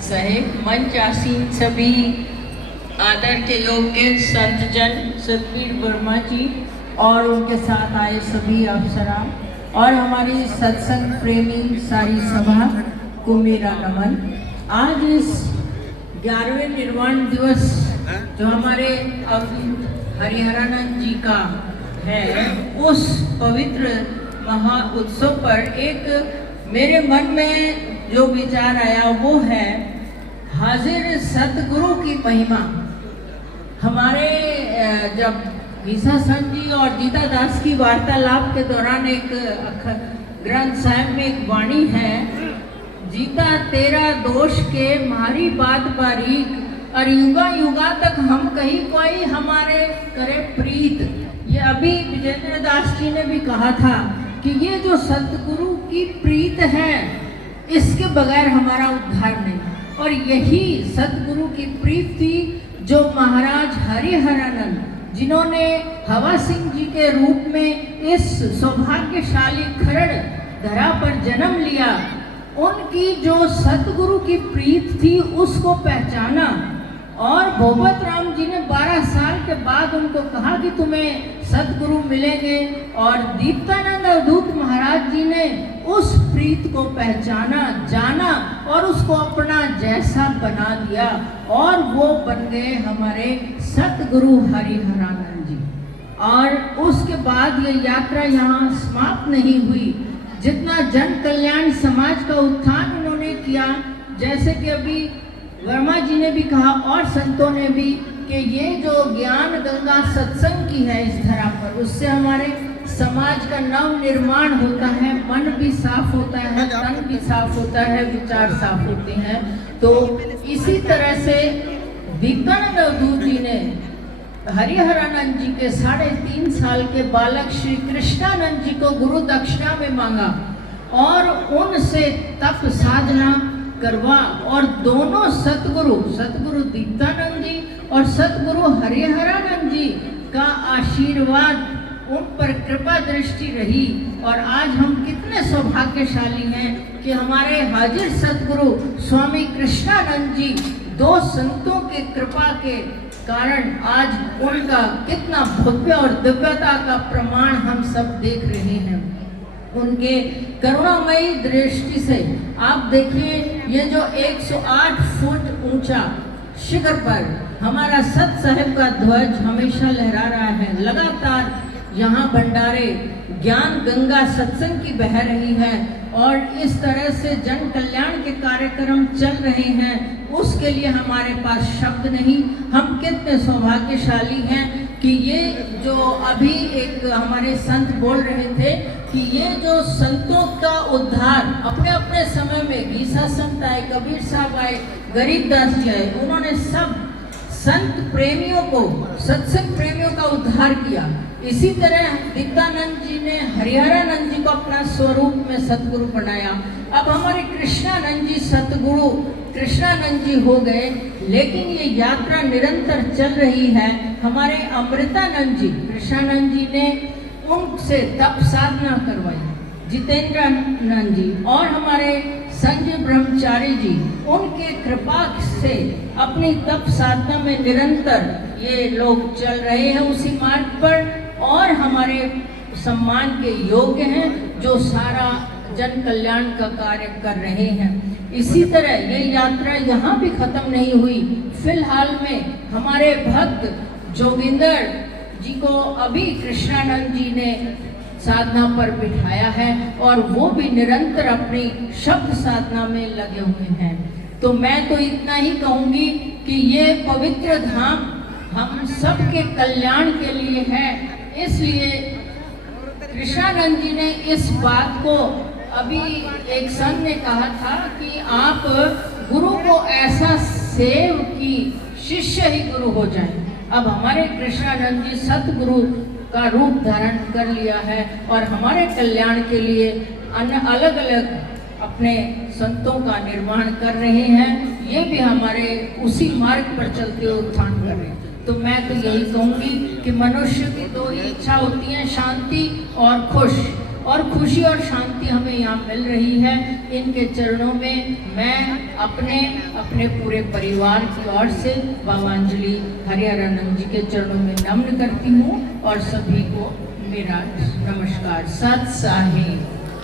साहेब, मंच आसीन सभी आदर के योग्य संतजन सतवीर वर्मा जी और उनके साथ आए सभी अफसरान और हमारी सत्संग प्रेमी सारी सभा को मेरा नमन। आज इस 11वें निर्वाण दिवस जो हमारे अवधूत हरिहरानंद जी का है, उस पवित्र महा उत्सव पर एक मेरे मन में जो विचार आया वो है हाजिर सतगुरु की महिमा। हमारे जब गीसा संत जी और गीता दास की वार्तालाप के दौरान एक ग्रंथ साहिब में एक वाणी है, जीता तेरा दोष के मारी बात बारीक और युगा युगा तक हम कहीं कोई हमारे करे प्रीत। ये अभी विजेंद्र दास जी ने भी कहा था कि ये जो सतगुरु की प्रीत है, इसके बगैर हमारा उद्धार नहीं। और यही सतगुरु की प्रीत थी जो महाराज हरिहरानंद, जिन्होंने हवा सिंह जी के रूप में इस सौभाग्यशाली खरड़ धरा पर जन्म लिया, उनकी जो सतगुरु की प्रीत थी उसको पहचाना। और भोपत राम जी ने 12 साल के बाद उनको कहा कि तुम्हें सतगुरु मिलेंगे, और दीप्तानंद अवधूत महाराज जी ने उस प्रीत को पहचाना, जाना और उसको अपना जैसा बना दिया, और वो बन गए हमारे सतगुरु हरिहरानंद जी। और उसके बाद ये यात्रा यहाँ समाप्त नहीं हुई। जितना जन कल्याण समाज का उत्थान उन्होंने किया, जैसे कि अभी वर्मा जी ने भी कहा और संतों ने भी, कि ये जो ज्ञान गंगा सत्संग की है इस धरा पर, उससे हमारे समाज का नव निर्माण होता है, मन भी साफ होता है, तन भी साफ होता है, विचार साफ होते हैं। तो इसी तरह से दीप्तानंद अवधूत जी ने हरिहरानंद जी के 3.5 साल के बालक श्री कृष्णानंद जी को गुरु दक्षिणा में मांगा और उनसे तप साधना करवा, और दोनों सतगुरु दीप्तानंद जी और सतगुरु हरिहरानंद जी का आशीर्वाद उन पर कृपा दृष्टि रही। और आज हम कितने सौभाग्यशाली हैं कि हमारे हाजिर सतगुरु स्वामी कृष्णानंद जी, 2 संतों के कृपा के कारण आज उनका कितना भव्य और दिव्यता का प्रमाण हम सब देख रहे हैं। उनके करुणामयी दृष्टि से आप देखिए, ये जो 108 फुट ऊंचा शिखर पर हमारा सत साहिब का ध्वज हमेशा लहरा रहा है। लगातार यहाँ भंडारे ज्ञान गंगा सत्संग की बह रही है, और इस तरह से जन कल्याण के कार्यक्रम चल रहे हैं। उसके लिए हमारे पास शब्द नहीं। हम कितने सौभाग्यशाली हैं कि ये जो अभी एक हमारे संत बोल रहे थे कि ये जो संतों का उद्धार अपने अपने समय में, गीसा संत आए, कबीर साहब आए, गरीबदास जी आए, उन्होंने सब संत प्रेमियों को, सत्संग प्रेमियों का उद्धार किया। इसी तरह दीप्तानंद जी ने हरिहरानंद जी को अपना स्वरूप में सतगुरु बनाया। अब हमारे कृष्णानंद जी सतगुरु कृष्णानंद जी हो गए, लेकिन ये यात्रा निरंतर चल रही है। हमारे अमृतानंद जी, कृष्णानंद जी ने उनसे तप साधना करवाई, जितेंद्रानंद जी और हमारे संजय ब्रह्मचारी जी, उनके कृपा से अपनी तप साधना में निरंतर ये लोग चल रहे हैं उसी मार्ग पर, और हमारे सम्मान के योग्य हैं, जो सारा जन कल्याण का कार्य कर रहे हैं। इसी तरह ये यात्रा यहाँ भी खत्म नहीं हुई। फिलहाल में हमारे भक्त जोगिंदर जी को अभी कृष्णानंद जी ने साधना पर बिठाया है, और वो भी निरंतर अपनी शब्द साधना में लगे हुए हैं। तो मैं तो इतना ही कहूँगी कि ये पवित्र धाम हम सबके कल्याण के लिए है। इसलिए कृष्णानंद जी ने इस बात को, अभी एक संत ने कहा था कि आप गुरु को ऐसा सेव कि शिष्य ही गुरु हो जाए। अब हमारे कृष्णानंद जी सतगुरु का रूप धारण कर लिया है, और हमारे कल्याण के लिए अलग अलग अपने संतों का निर्माण कर रहे हैं। ये भी हमारे उसी मार्ग पर चलते हुए उत्थान कर रहे हैं। तो मैं तो यही कहूँगी कि मनुष्य की 2 ही इच्छा होती है, शांति और खुश। और खुशी और शांति हमें यहाँ मिल रही है। इनके चरणों में मैं अपने पूरे परिवार की ओर से बाबांजलि हरिहरानंद जी के चरणों में नम्न करती हूँ और सभी को मेरा नमस्कार। सत साहिब।